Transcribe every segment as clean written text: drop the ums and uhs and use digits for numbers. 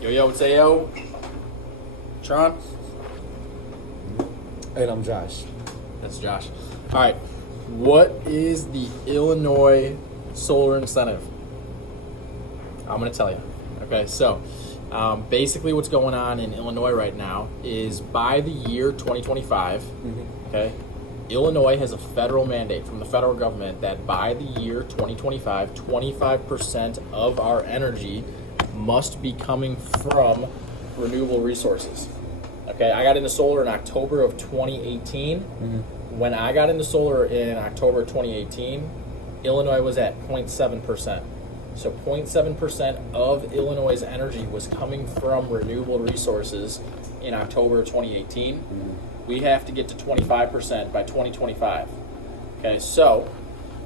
Yo, it's AO. Sean? And I'm Josh. That's Josh. All right. What is the Illinois solar incentive? I'm going to tell you. Okay, so basically what's going on in Illinois right now is by the year 2025, okay, Illinois has a federal mandate from the federal government that by the year 2025, 25% of our energy must be coming from renewable resources. Okay, I got into solar in October of 2018. When I got into solar in October 2018, Illinois was at 0.7%. So 0.7% of Illinois' energy was coming from renewable resources in October of 2018. We have to get to 25% by 2025. Okay, so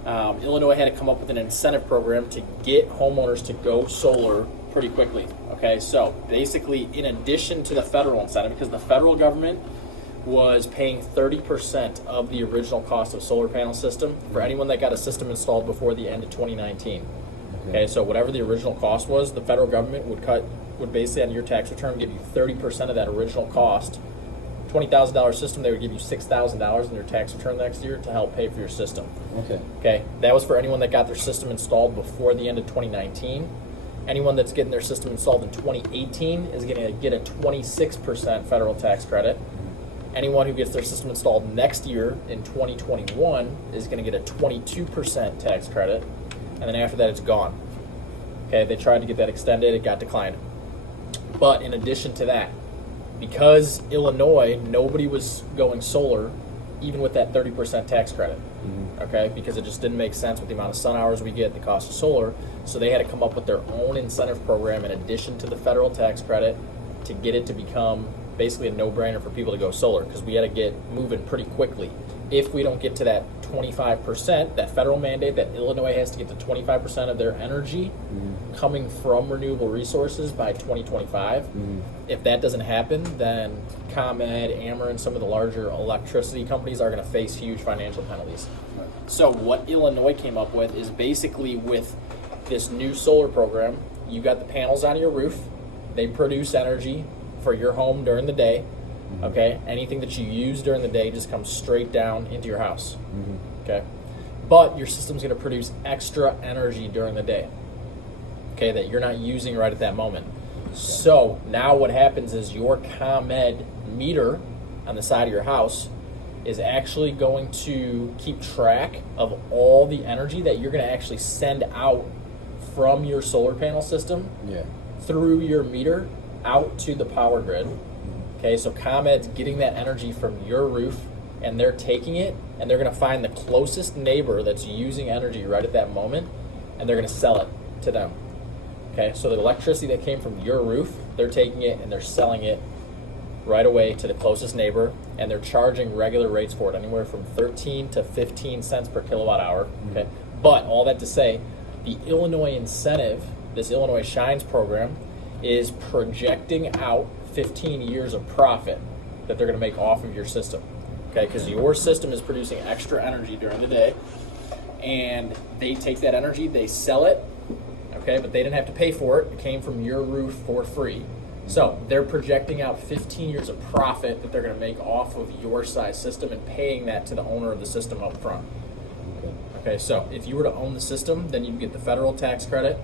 Illinois had to come up with an incentive program to get homeowners to go solar pretty quickly. Okay, so basically, in addition to the federal incentive, because the federal government was paying 30% of the original cost of solar panel system for anyone that got a system installed before the end of 2019. Okay, so whatever the original cost was, the federal government would basically on your tax return give you 30% of that original cost. $20,000 system, they would give you $6,000 in your tax return next year to help pay for your system. Okay, that was for anyone that got their system installed before the end of 2019. Anyone that's getting their system installed in 2018 is going to get a 26% federal tax credit. Anyone who gets their system installed next year in 2021 is going to get a 22% tax credit. And then after that, it's gone. Okay, they tried to get that extended, it got declined. But in addition to that, because Illinois, nobody was going solar, even with that 30% tax credit. Okay, because it just didn't make sense with the amount of sun hours we get, the cost of solar. So they had to come up with their own incentive program in addition to the federal tax credit to get it to become basically a no-brainer for people to go solar, because we had to get moving pretty quickly. If we don't get to that 25%, that federal mandate that Illinois has to get to 25% of their energy coming from renewable resources by 2025, if that doesn't happen, then ComEd, Ameren, some of the larger electricity companies are going to face huge financial penalties. So what Illinois came up with is basically with this new solar program, you got the panels on your roof, they produce energy for your home during the day. Okay, anything that you use during the day just comes straight down into your house. Okay, but your system's going to produce extra energy during the day. Okay, that you're not using right at that moment. So now what happens is your ComEd meter on the side of your house is actually going to keep track of all the energy that you're going to actually send out from your solar panel system through your meter out to the power grid. Okay, so ComEd's getting that energy from your roof, and they're taking it, and they're going to find the closest neighbor that's using energy right at that moment, and they're going to sell it to them. Okay, so the electricity that came from your roof, they're taking it and they're selling it right away to the closest neighbor, and they're charging regular rates for it, anywhere from 13 to 15 cents per kilowatt hour. Okay, but all that to say, the Illinois incentive, this Illinois Shines program, is projecting out 15 years of profit that they're going to make off of your system. Okay, because your system is producing extra energy during the day, and they take that energy, they sell it, okay, but they didn't have to pay for it. It came from your roof for free. So they're projecting out 15 years of profit that they're going to make off of your size system and paying that to the owner of the system up front. Okay, so if you were to own the system, then you'd get the federal tax credit,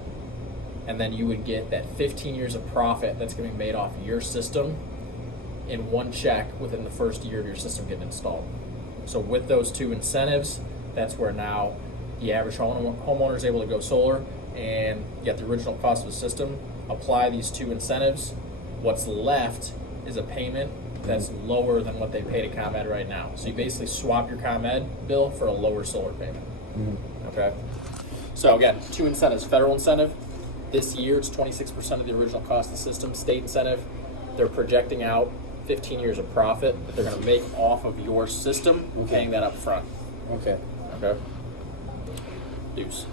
and then you would get that 15 years of profit that's going to be made off your system in one check within the first year of your system getting installed. So with those two incentives, that's where now the average homeowner is able to go solar and get the original cost of the system, apply these two incentives. What's left is a payment that's lower than what they pay to ComEd right now. So you basically swap your ComEd bill for a lower solar payment. Okay. So again, two incentives. Federal incentive, this year it's 26% of the original cost of the system. State incentive, they're projecting out 15 years of profit that they're going to make off of your system, paying that up front. Okay. Okay. Deuce.